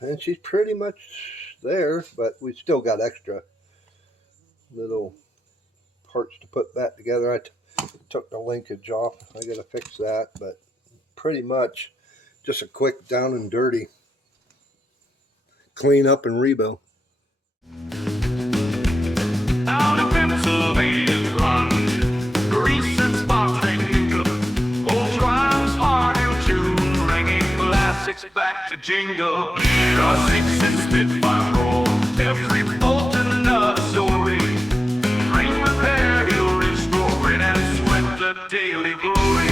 and she's pretty much there, but we still got extra little parts to put that together. I took the linkage off. I gotta fix that, but pretty much just a quick down and dirty clean up and rebuild. Out of Pennsylvania's run, grease and sparks they mingle. Old Triumph's heart and tune, ringing classics back to jingle. R6 and Spitfire roll, every bolt another story. Rain repair, he'll restore it and sweat the daily glory.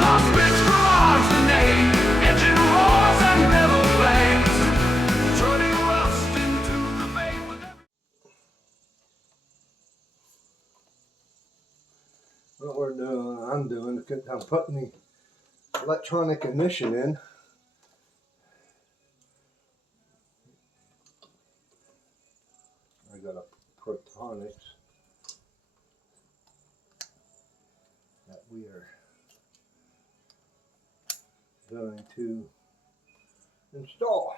Lost bits garage the name, engine roars and never flames, turning rust into the main with What I'm doing, I'm putting the electronic ignition in. I got a Protonics that we are going to install.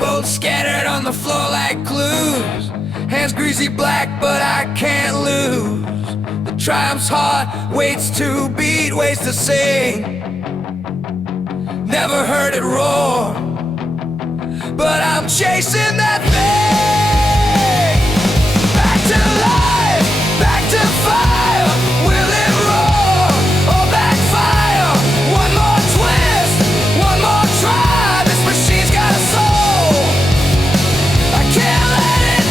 Boats scattered on the floor like clues. Hands greasy black, but I can't lose. The Triumph's heart waits to beat, waits to sing. Never heard it roar, but I'm chasing that thing. Back to life, back to fire. Will it roar or backfire? One more twist, one more try. This machine's got a soul, I can't let it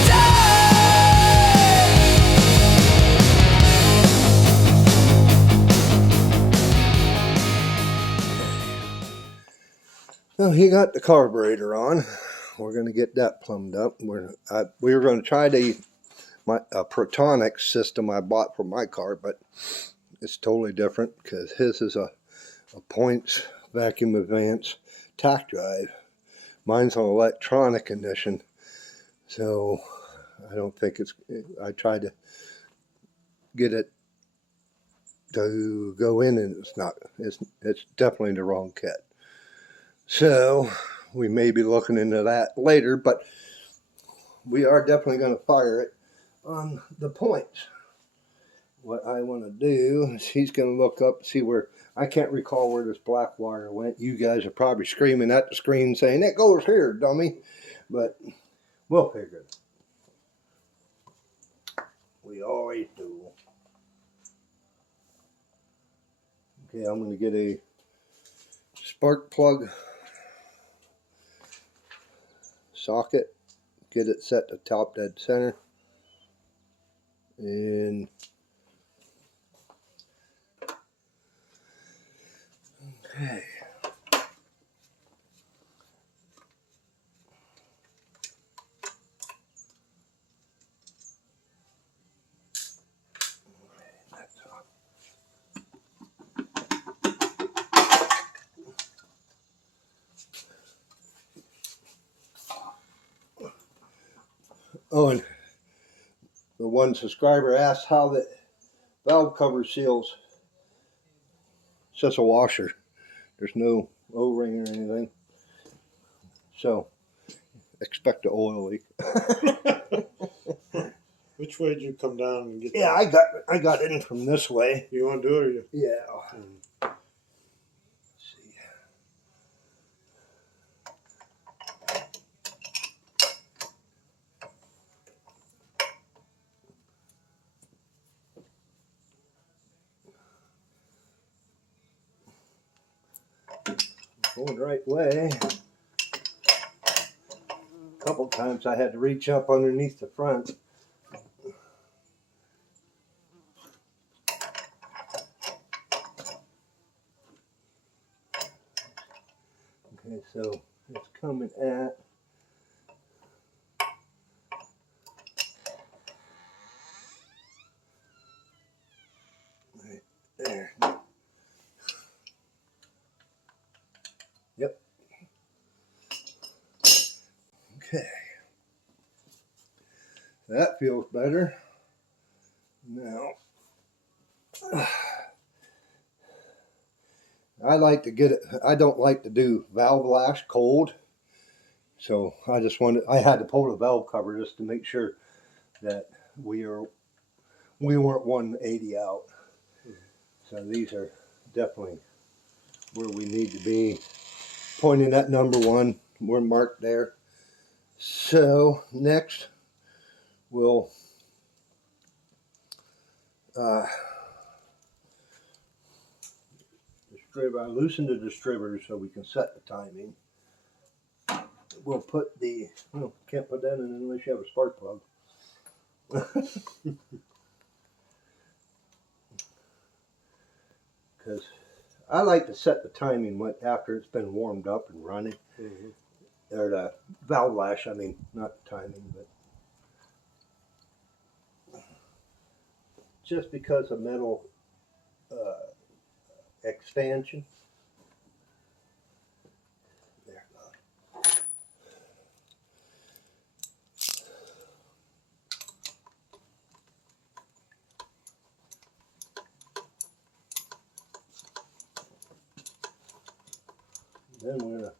Well, he got the carburetor on. We're going to get that plumbed up. We were going to try my Protonic system I bought for my car, but it's totally different because his is a points vacuum advance tack drive. Mine's an electronic ignition, so I don't think it's. I tried to get it to go in, and it's not. It's definitely the wrong kit. So we may be looking into that later, but we are definitely going to fire it on the points. What I want to do is he's going to look up, see where, I can't recall where this black wire went. You guys are probably screaming at the screen saying, "It goes here, dummy." But we'll figure it. We always do. Okay, I'm going to get a spark plug socket, get it set to top dead center, and okay. Oh, and the one subscriber asked how the valve cover seals. It's just a washer. There's no O-ring or anything. So, expect an oil leak. Which way did you come down and get? Yeah, I got in from this way. You want to do it or you? Yeah. Going the right way. A couple times I had to reach up underneath the front. Okay, so it's coming at right there. Yep. Okay. That feels better. Now, I like to get it. I don't like to do valve lash cold, so I had to pull the valve cover just to make sure that we weren't 180 out. So these are definitely where we need to be. Pointing at number 1, we're marked there. So next we'll I loosen the distributor so we can set the timing. We'll put the, well, can't put that in unless you have a spark plug. Because I like to set the timing after it's been warmed up and running. Or the valve lash, I mean, not the timing, but just because of metal expansion. There. Then we're going to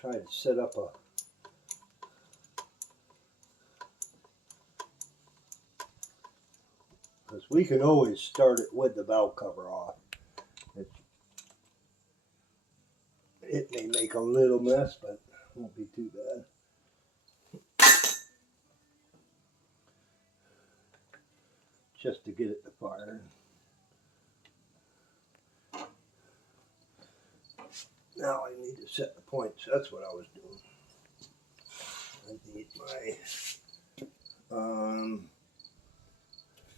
try to set up a because we can always start it with the valve cover off. It may make a little mess, but it won't be too bad. Just to get it to fire. Now I need to set the points. That's what I was doing. I need my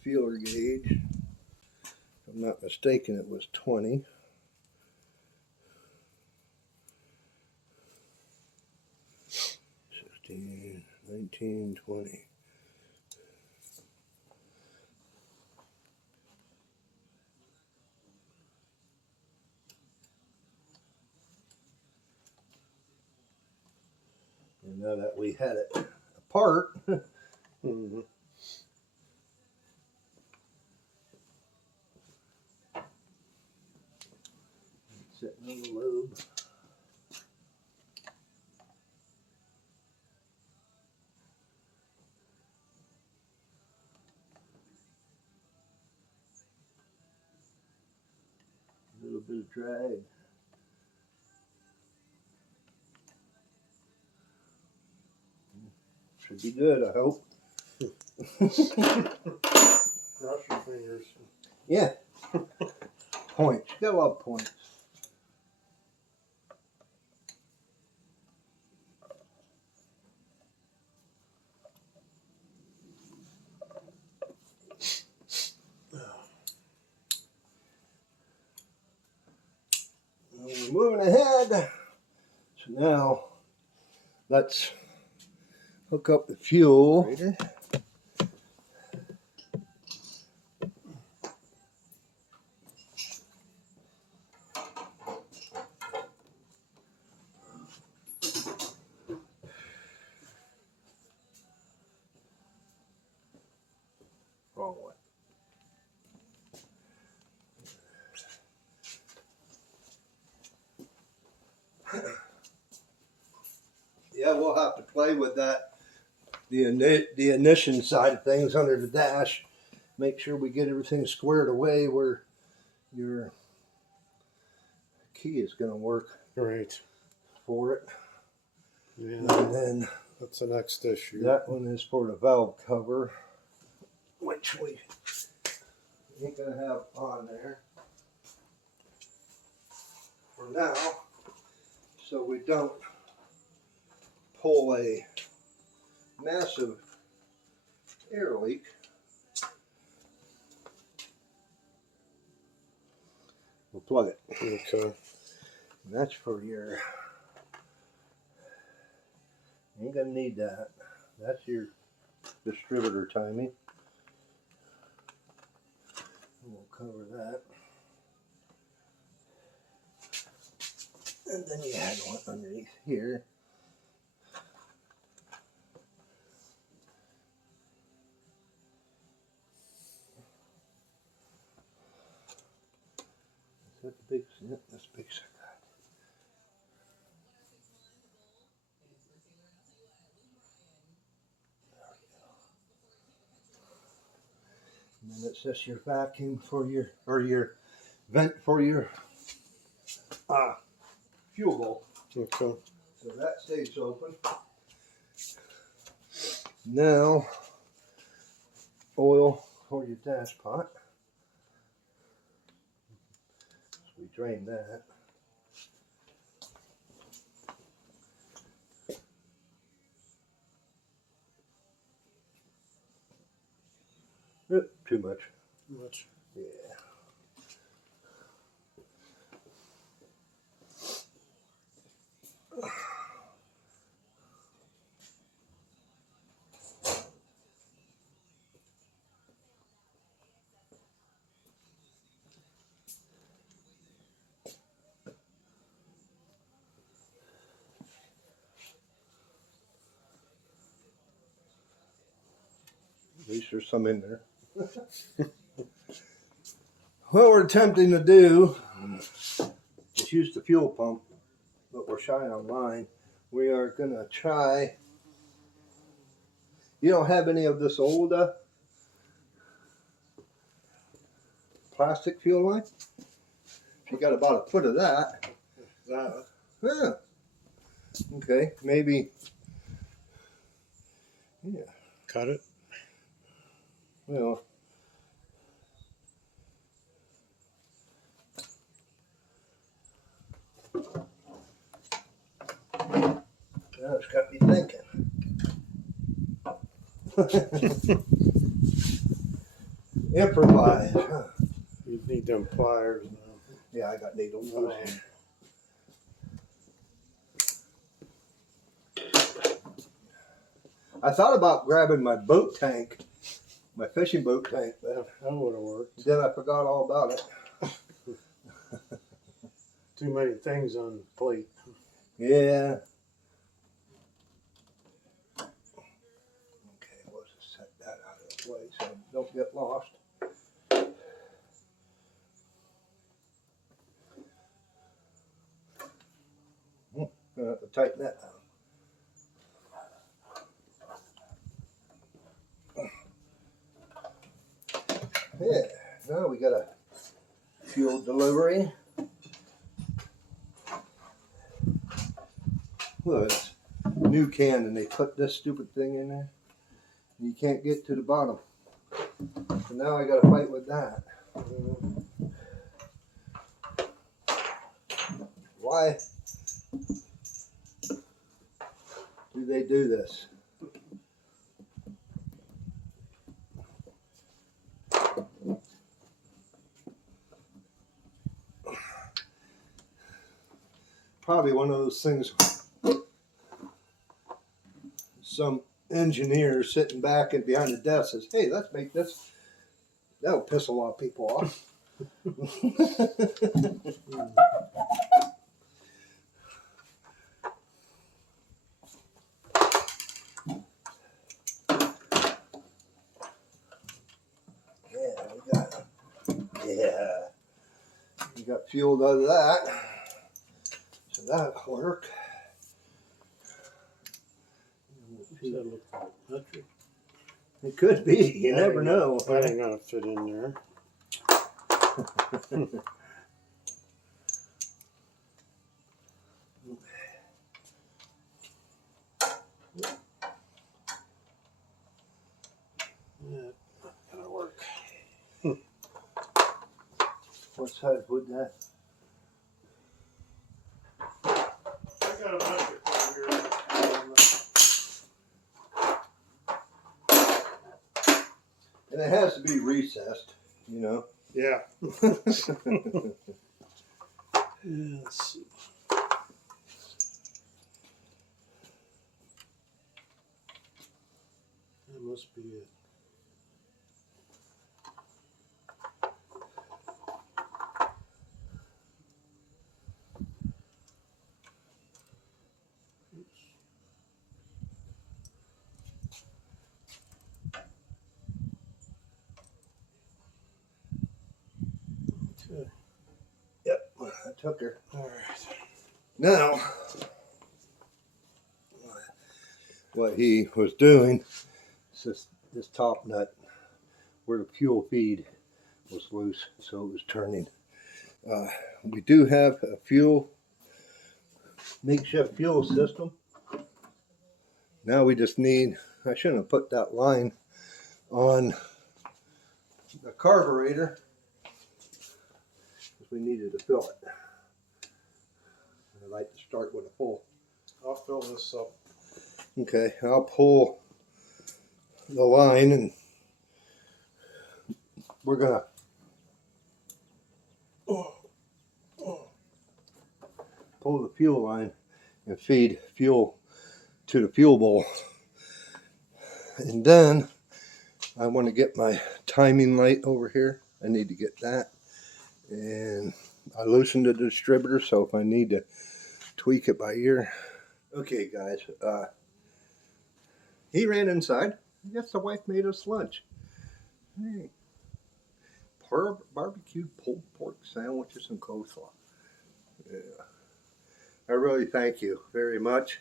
feeler gauge. If I'm not mistaken, it was 20. 16, 19, 20. And now that we had it apart, sitting on the lobe. A little bit of drag. Should be good, I hope. Cross your fingers. Yeah. Points. You gotta love points. We're moving ahead. So now let's hook up the fuel. Wrong way. Yeah, we'll have to play with that. The ignition side of things under the dash. Make sure we get everything squared away where your key is going to work Right. for it. Yeah. And then That's the next issue. that one is for the valve cover, which we ain't going to have on there for now, so we don't pull a massive air leak. We'll plug it. Okay. And that's for your, you ain't gonna need that. That's your distributor timing. And we'll cover that. And then you had one underneath here. that the big? Yeah, that's the big cigarette. And then it's just your vacuum for your, or your vent for your fuel bowl. Okay. So that stays open. Now, oil for your dash pot. So we drain that. Too much. Much. Yeah. At least there's some in there. What we're attempting to do is use the fuel pump, but we're shy on line. We are going to try. You don't have any of this old plastic fuel line? If you got about a foot of that. That. Yeah. Okay, maybe. Yeah. Cut it. Well. Now it's got me thinking. Improvise. Huh? You need them pliers now. Yeah, I got needles. I thought about grabbing my boat tank, my fishing boat tank, but That would have worked. then I forgot all about it. Too many things on the plate. Yeah. Okay, we'll just set that out of the way so it don't get lost. Gonna have to tighten that down. Yeah, now we got a fuel delivery. Look, it's a new can and they put this stupid thing in there. You can't get to the bottom. So now I gotta fight with that. Why do they do this? Probably one of those things some engineer sitting back and behind the desk says, hey, let's make this. That'll piss a lot of people off. We got fuel out of that. So that'll work. That looked like electric. It could be. You never know. That ain't gonna fit in there. Yeah, not gonna work. What side would that? I got electric over here. And it has to be recessed, you know. Yeah. Yeah, let's see. That must be it. Okay. Yep. took her. All right. Now, what he was doing is this top nut where the fuel feed was loose, so it was turning. We do have a makeshift fuel system. Now we just need, I shouldn't have put that line on the carburetor because we needed to fill it. I like to start with a full. I'll fill this up. Okay, I'll pull the line and we're gonna pull the fuel line and feed fuel to the fuel bowl. And then I want to get my timing light over here. I need to get that. And I loosened the distributor, so if I need to tweak it by ear. Okay, guys. He ran inside. I guess the wife made us lunch. Hey. Barbecued pulled pork sandwiches and coleslaw. Yeah. I really thank you very much.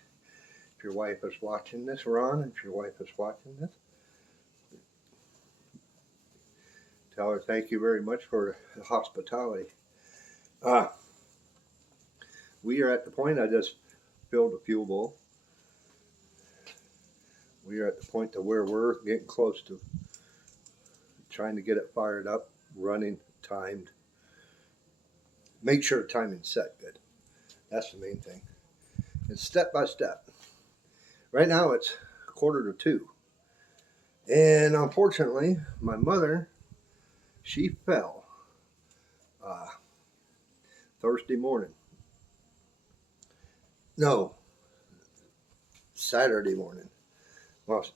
If your wife is watching this, Ron, if your wife is watching this, tell her thank you very much for the hospitality. We are at the point, I just filled the fuel bowl. We are at the point to where we're getting close to trying to get it fired up, running, timed. Make sure the timing's set good. That's the main thing. It's step by step. Right now it's 1:45. And unfortunately, my mother, she fell Thursday morning. No, Saturday morning. Well,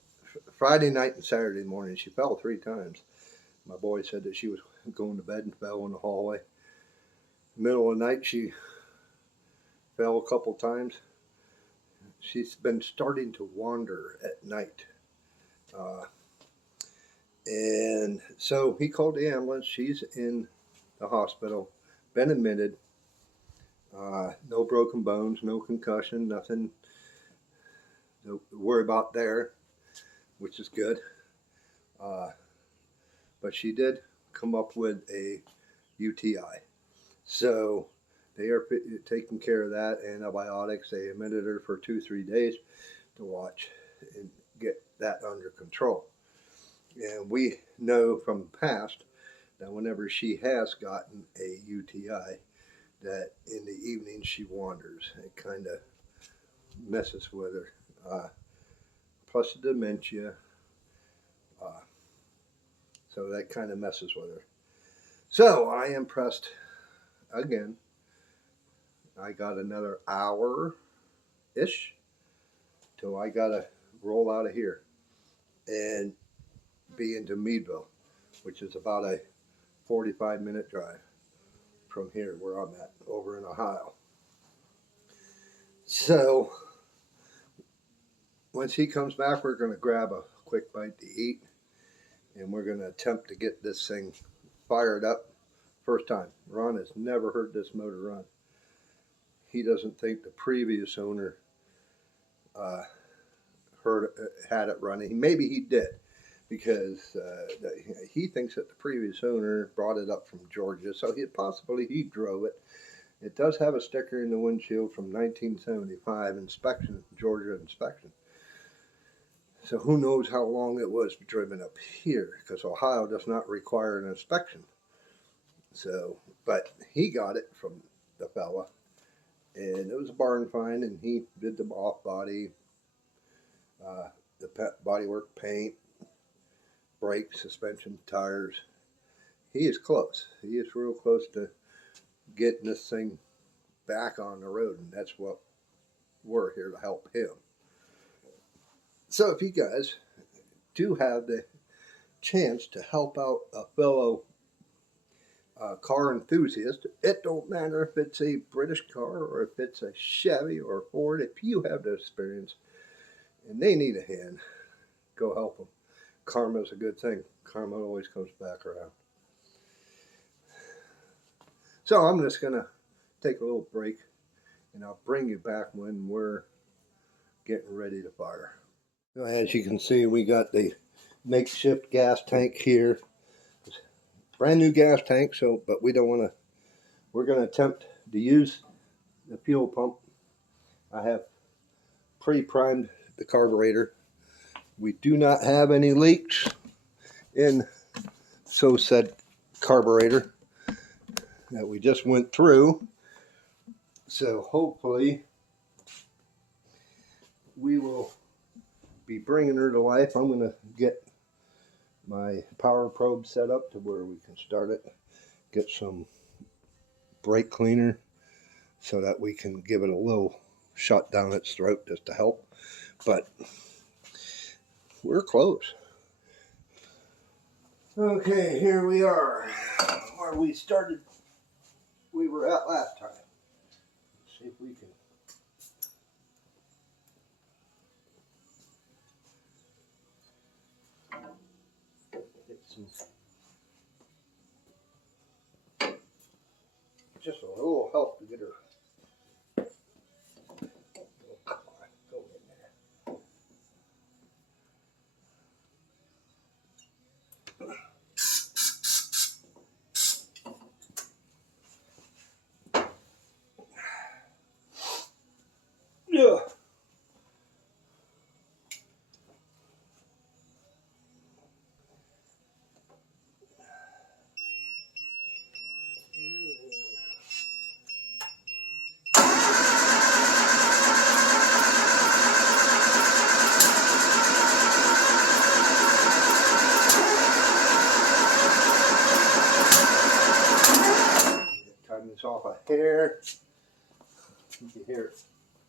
Friday night and Saturday morning, she fell 3 times. My boy said that she was going to bed and fell in the hallway. Middle of the night, she fell a couple times. She's been starting to wander at night. And so he called the ambulance. She's in the hospital, been admitted. No broken bones, no concussion, nothing to worry about there, which is good. But she did come up with a UTI. So they are taking care of that, antibiotics. They admitted her for 2-3 days to watch and get that under control. And we know from the past that whenever she has gotten a UTI, that in the evening she wanders. It kind of messes with her. Plus the dementia. So that kind of messes with her. So I am pressed again. I got another hour-ish till I got to roll out of here and be into Meadville, which is about a 45-minute drive from here where I'm at, over in Ohio. So once he comes back, we're going to grab a quick bite to eat, and we're going to attempt to get this thing fired up. First time. Ron has never heard this motor run. He doesn't think the previous owner had it running. Maybe he did, because he thinks that the previous owner brought it up from Georgia, so he drove it. It does have a sticker in the windshield from 1975 inspection, Georgia inspection. So who knows how long it was driven up here, because Ohio does not require an inspection. So, but he got it from the fella, and it was a barn find, and he did the off body, the bodywork, paint, brakes, suspension, tires. He is close. He is real close to getting this thing back on the road, and that's what we're here to help him. So if you guys do have the chance to help out a fellow car enthusiast, it don't matter if it's a British car or if it's a Chevy or Ford. If you have the experience and they need a hand, go help them. Karma's a good thing. Karma always comes back around. So I'm just going to take a little break, and I'll bring you back when we're getting ready to fire. As you can see, we got the makeshift gas tank here. Brand new gas tank, but we don't want to. We're going to attempt to use the fuel pump. I have pre-primed the carburetor. We do not have any leaks in so said carburetor that we just went through. So hopefully we will be bringing her to life. I'm going to get my power probe set up to where we can start it, get some brake cleaner so that we can give it a little shot down its throat just to help. But we're close. Okay, here we are where we started. We were at last time. Let's see if we can. Get some. Just a little help to get her. Oh, come on, go in there. Yeah. Time this off a hair. You can hear it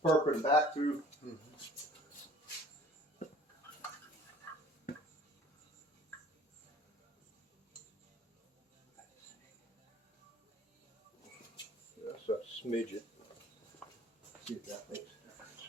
burping back through. That's a smidget. See if that makes a difference.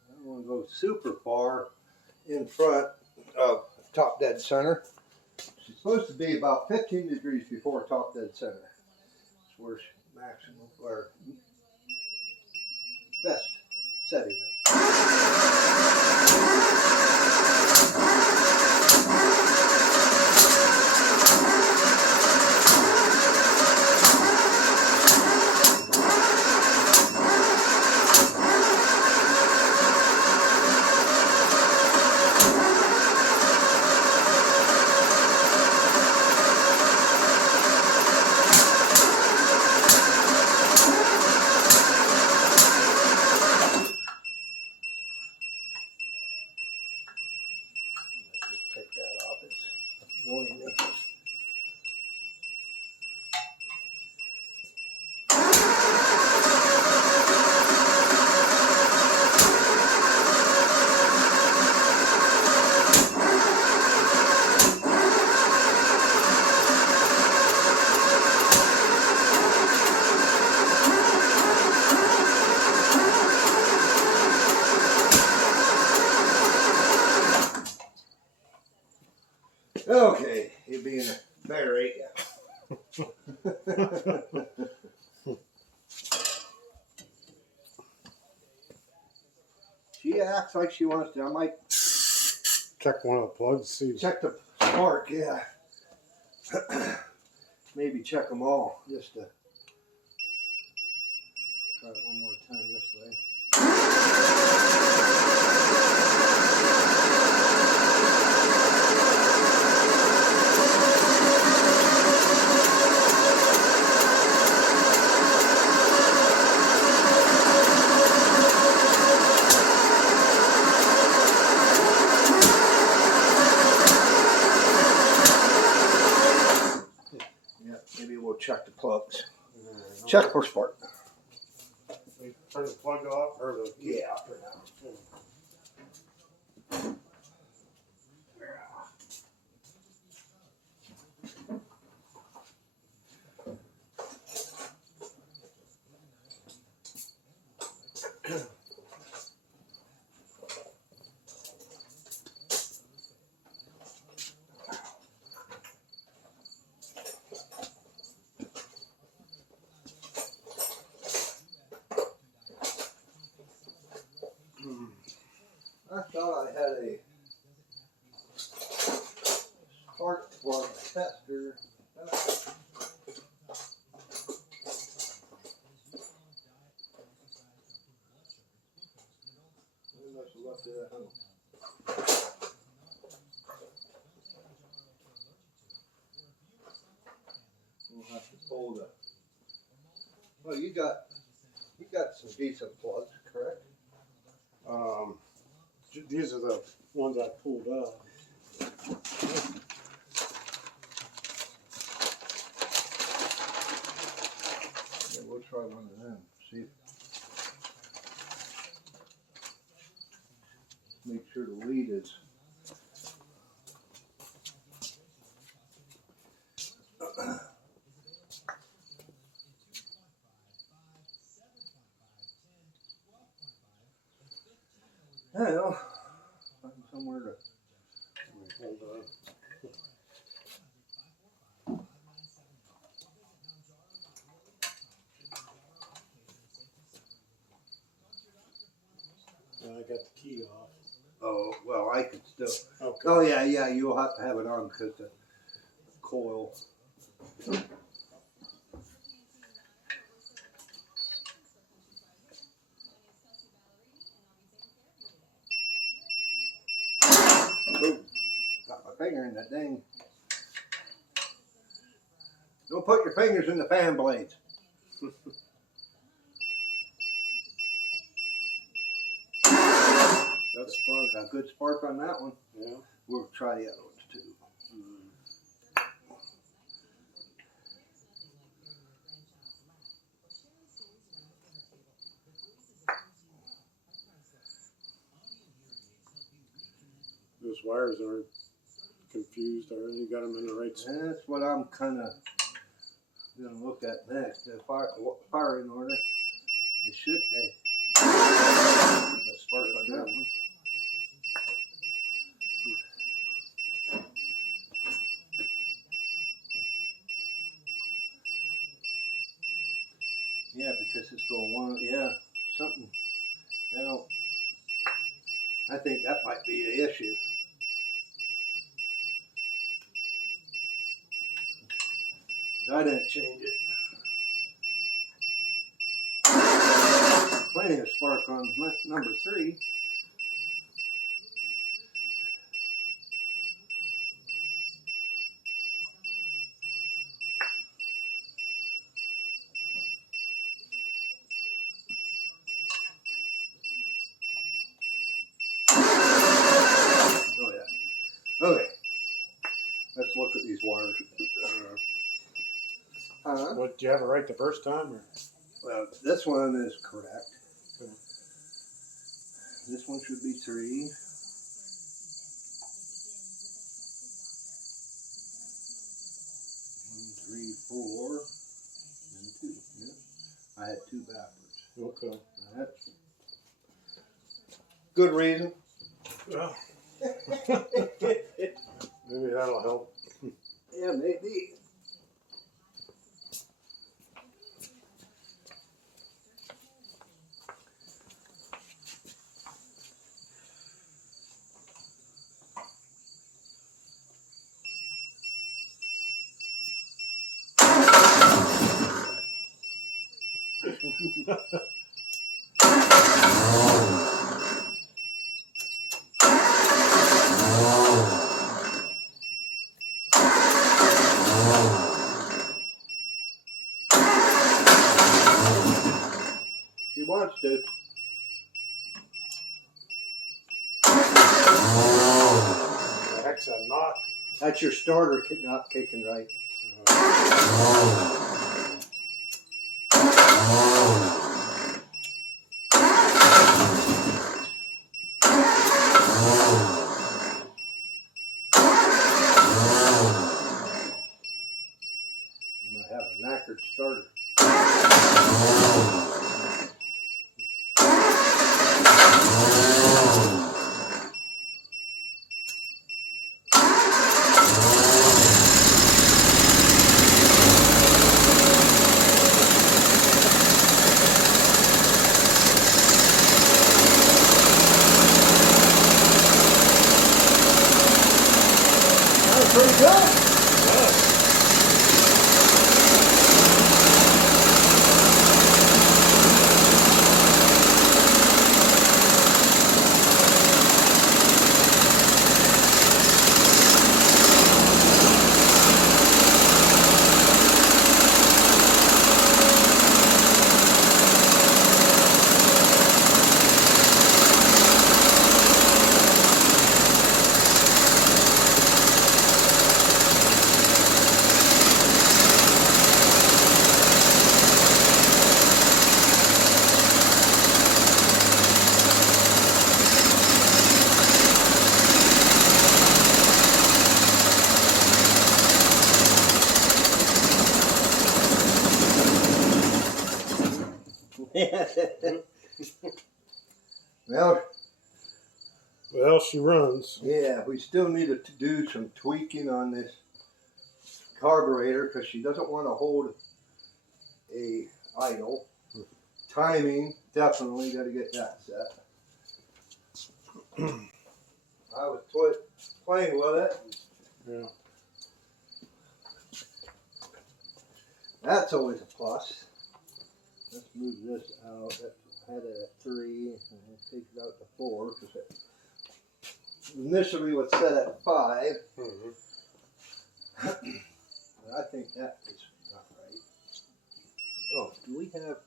I don't want to go super far in front of top dead center. She's supposed to be about 15 degrees before top dead center. It's where maximum or best setting is. Take that off, it's annoying me. Okay, you being a bear, ain't ya? She acts like she wants to. I might Check one of the plugs, see. check the spark, yeah. Maybe check them all, just to try it one more time this way. Yeah, maybe we'll check the plugs. Check for spark. Turn the plug off or the Yeah, for now. I thought I had a spark plug tester. I must have left it at home. We'll have to pull the. Well, you got some decent plugs, correct? These are the ones I pulled up. Yeah, we'll try one of them. See. Make sure the lead is. Well, find somewhere to. Hold on. I got the key off. Oh well, I could still. Okay. Oh yeah. You'll have to have it on because the coil. Oh, got my finger in that dang. Don't put your fingers in the fan blades. Got a spark. Got a good spark on that one. Yeah. We'll try the other ones too. Those wires aren't confused, or you got them in the right spot. That's what I'm kind of gonna look at next. The firing order. They should. The spark on that one. Yeah, because it's going one. Yeah, something. Now, I think that might be the issue. I didn't change it. Plenty of spark on number 3. Oh yeah. Okay. Let's look at these wires. What, did you have it right the first time? Or? Well, this one is correct. Okay. This one should be 3. One, 3, 4, and 2. Yeah. I had 2 backwards. Okay. That's good reason. Well, maybe that'll help. Yeah, maybe. She wants to. The heck's a knock. That's your starter not kicking right. I have a knackered starter. Pretty good. Yeah. Well, Well, she runs. yeah, we still need to do some tweaking on this carburetor because she doesn't want to hold a idle. Timing, definitely got to get that set. I was playing with it. Yeah. That's always a plus. Let's move this out. That had it at 3, and we'll take it out to 4 because it initially was set at 5. Mm-hmm. I think that is not right. Oh, do we have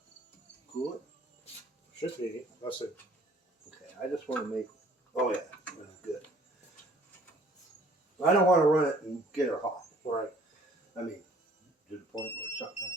coolant? Should be. That's it. Okay, I just want to make. Oh yeah, that's good. I don't want to run it and get her hot. Right. I mean, to the point where something.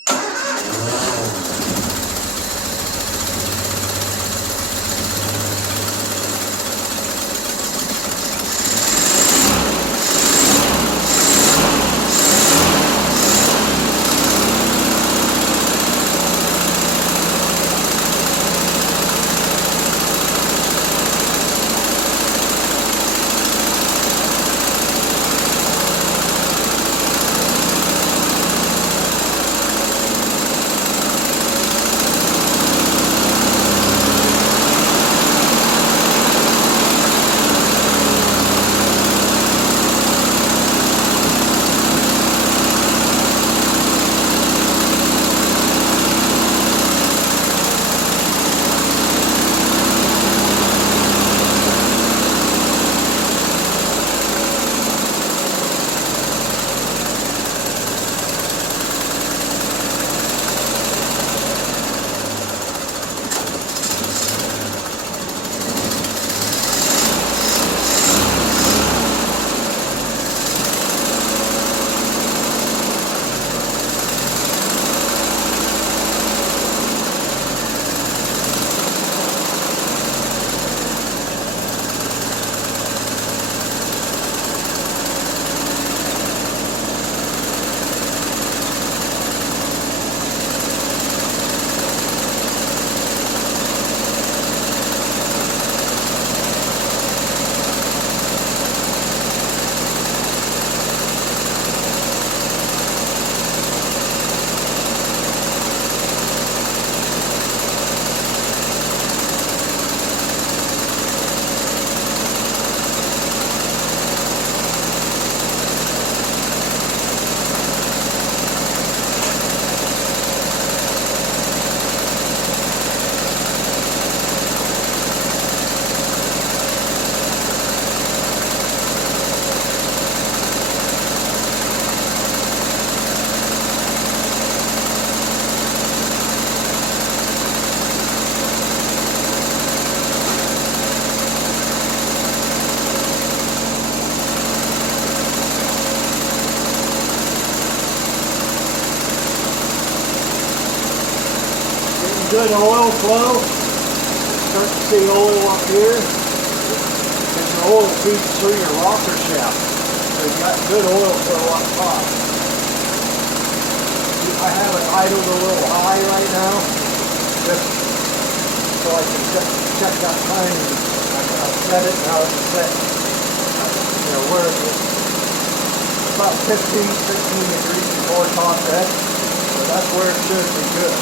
Good oil flow. Start to see oil up here. And your oil feeds through your rocker shaft. So you got good oil flow up top. I have it idled a little high right now, just so I can check that timing. I've set it now. It's set, you know, where it's about 15, 16 degrees before top deck, so that's where it should be good.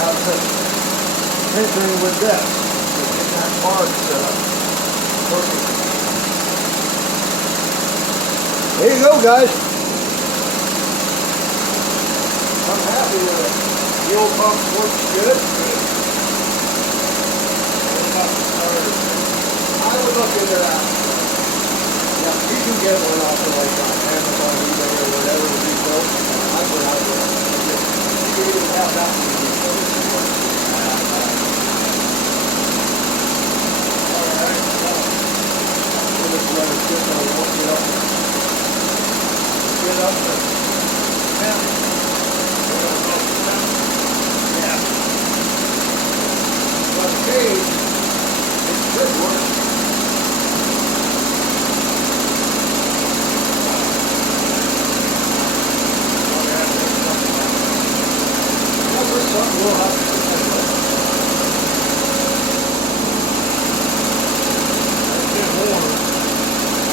Now it's just tinkering with this, just getting that bar set up, working. There you go, guys. I'm happy with it. The old pump works good. I would look into that. Yeah, you can get one off the like on Amazon, eBay, or whatever to be built. I would out there. You can even have that one to be built. Alright, well, we'll just let it sit there and work it up. Get up there. Yeah. It should work. Something we'll have to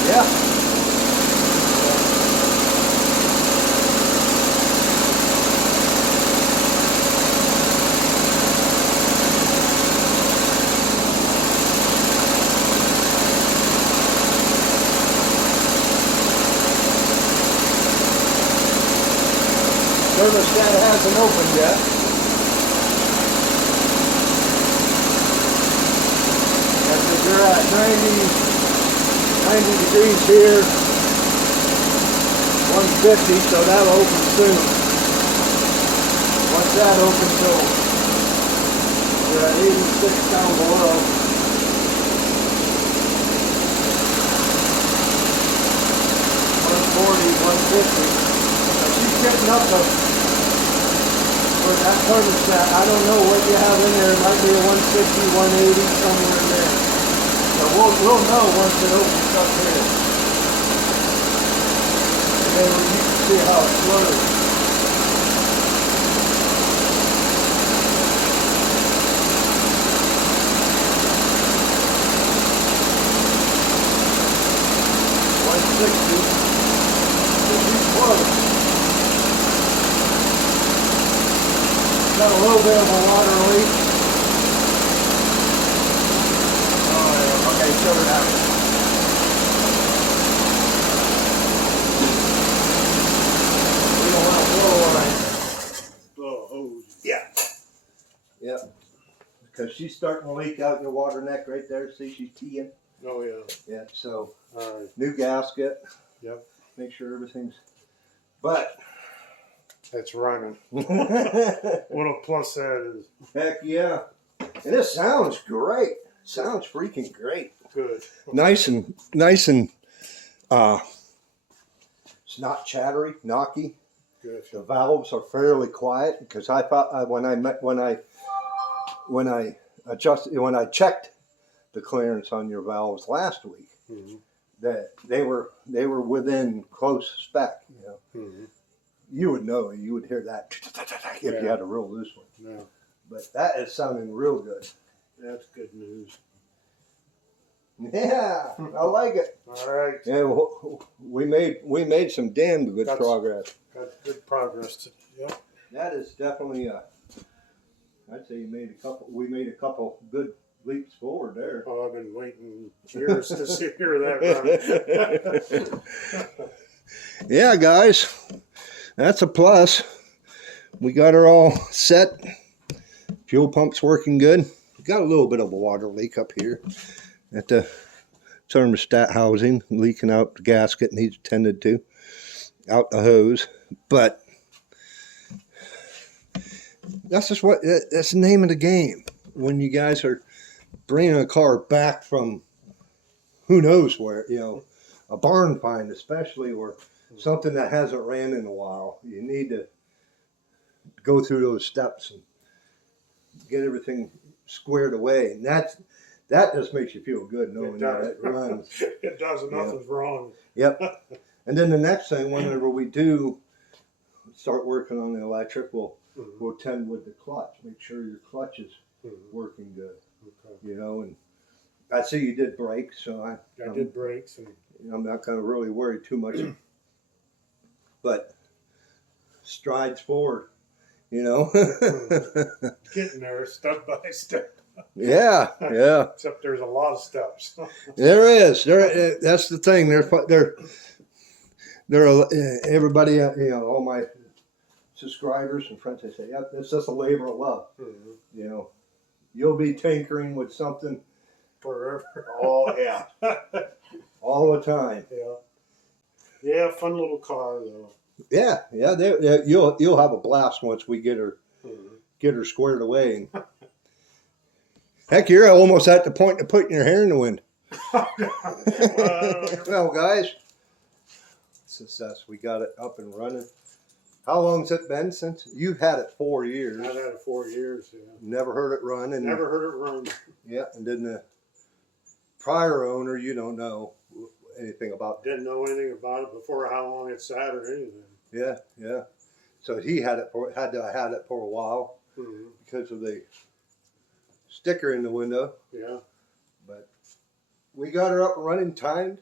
yeah. Thermostat hasn't opened yet. If you're at 90 degrees here, 150, so that'll open soon. Once that opens, so you're at 86 down below. 140, 150. She's getting up to for that thermostat. I don't know what you have in there. It might be a 160, 180, somewhere in there. So we'll know once it opens up here. And then you can see how it flows. Close. Got a little bit of a water leak. Oh, yeah. Okay, shut it out. We don't want to blow line. Blow a hose. Yeah. Yep. Because she's starting to leak out your water neck right there. See, she's teeing. Oh, yeah. Yeah, so Alright. new gasket. Yep. Make sure everything's. But. It's running. What a plus that is. Heck yeah. And it sounds great. Sounds freaking great. Good. Nice and it's not chattery, knocky. Good. The valves are fairly quiet because I thought when I checked the clearance on your valves last week, that they were within close spec. You know, you would know. You would hear that if you had a real loose one. Yeah. But that is sounding real good. That's good news. Yeah, I like it. All right. Yeah, we made some damn good progress. Got good progress today. Yep. That is definitely I'd say we made a couple good leaps forward there. Oh, I've been waiting years to hear that run. Yeah, guys, that's a plus. We got her all set. Fuel pump's working good. We got a little bit of a water leak up here at the thermostat housing, leaking out the gasket, needs tended to, out the hose. But that's the name of the game. When you guys are bringing a car back from who knows where, a barn find especially, or something that hasn't ran in a while, you need to go through those steps and get everything squared away. And that just makes you feel good knowing that it runs. It does, and nothing's wrong. Yep. And then the next thing, whenever we do start working on the electric, we'll tend with the clutch. Make sure your clutch is working good. Okay. You know, and I see you did brakes, so I did brakes and I'm not going to really worry too much. But strides forward, you know. getting there step by step. Yeah, yeah. Except there's a lot of steps. There is. That's the thing. Everybody, you know, all my subscribers and friends, they say, "Yep, it's just a labor of love." You know, you'll be tinkering with something Forever. Oh yeah, all the time. Yeah. Yeah, fun little car though. Yeah, yeah. You'll have a blast once we get her squared away. And heck, you're almost at the point of putting your hair in the wind. Well, guys, success. We got it up and running. How long's it been since you've had it? 4 years. I've had it 4 years. Yeah. Never heard it run, and Never heard it run. yeah, and then the prior owner, you don't know anything about. Didn't know anything about it before, how long it sat or anything. Yeah, yeah. So he had it for a while Mm-hmm. because of the sticker in the window. Yeah. But we got her up and running, timed,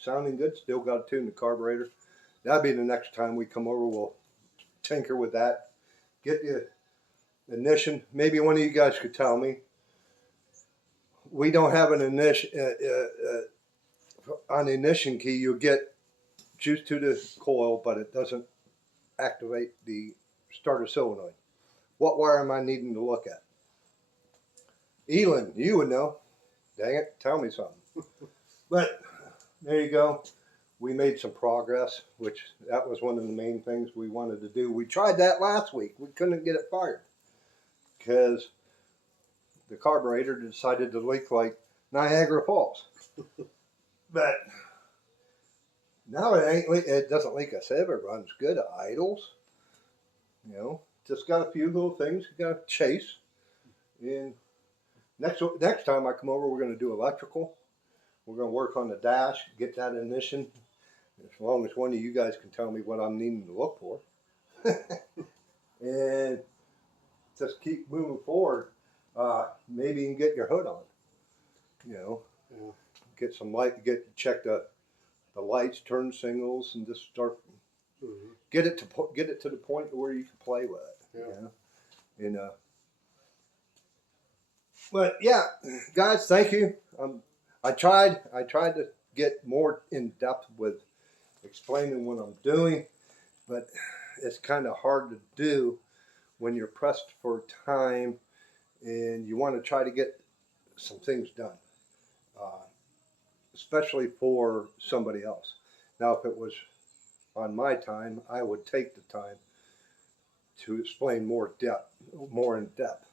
sounding good. Still got to tune the carburetor. That'll be the next time we come over. We'll tinker with that. Get the ignition. Maybe one of you guys could tell me. We don't have an ignition on the ignition key. You get juice to the coil, but it doesn't activate the starter solenoid. What wire am I needing to look at? Elin, you would know. Dang it, tell me something. But there you go. We made some progress, which that was one of the main things we wanted to do. We tried that last week. We couldn't get it fired because the carburetor decided to leak like Niagara Falls. But now it doesn't leak a sieve. It runs good. It idles. You know, just got a few little things you got to chase. And next time I come over, we're going to do electrical. We're going to work on the dash, get that ignition. As long as one of you guys can tell me what I'm needing to look for. And just keep moving forward. Maybe you can get your hood on. You know, Yeah. get some light, check the lights, turn signals, and just start Mm-hmm. get it to the point where you can play with it. Yeah. You know? And but yeah, guys, thank you. I tried to get more in depth with explaining what I'm doing, but it's kind of hard to do when you're pressed for time and you want to try to get some things done, especially for somebody else. Now, if it was on my time, I would take the time to explain more in depth.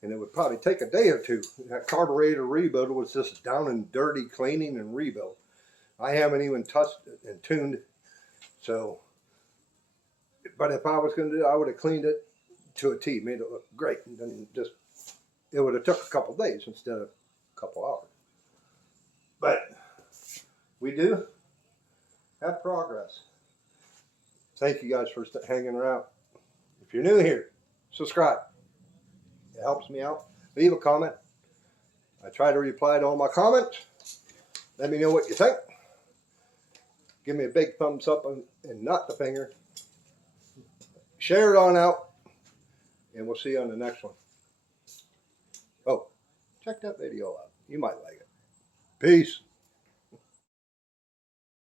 And it would probably take a day or two. That carburetor rebuild was just down and dirty cleaning and rebuild. I haven't even touched it and tuned it. So, but if I was going to do it, I would have cleaned it to a T, made it look great. And then it would have took a couple days instead of a couple hours. But we do have progress. Thank you guys for hanging around. If you're new here, subscribe. It helps me out. Leave a comment. I try to reply to all my comments. Let me know what you think. Give me a big thumbs up and not the finger. Share it on out. And we'll see you on the next one. Oh, check that video out. You might like it. Peace.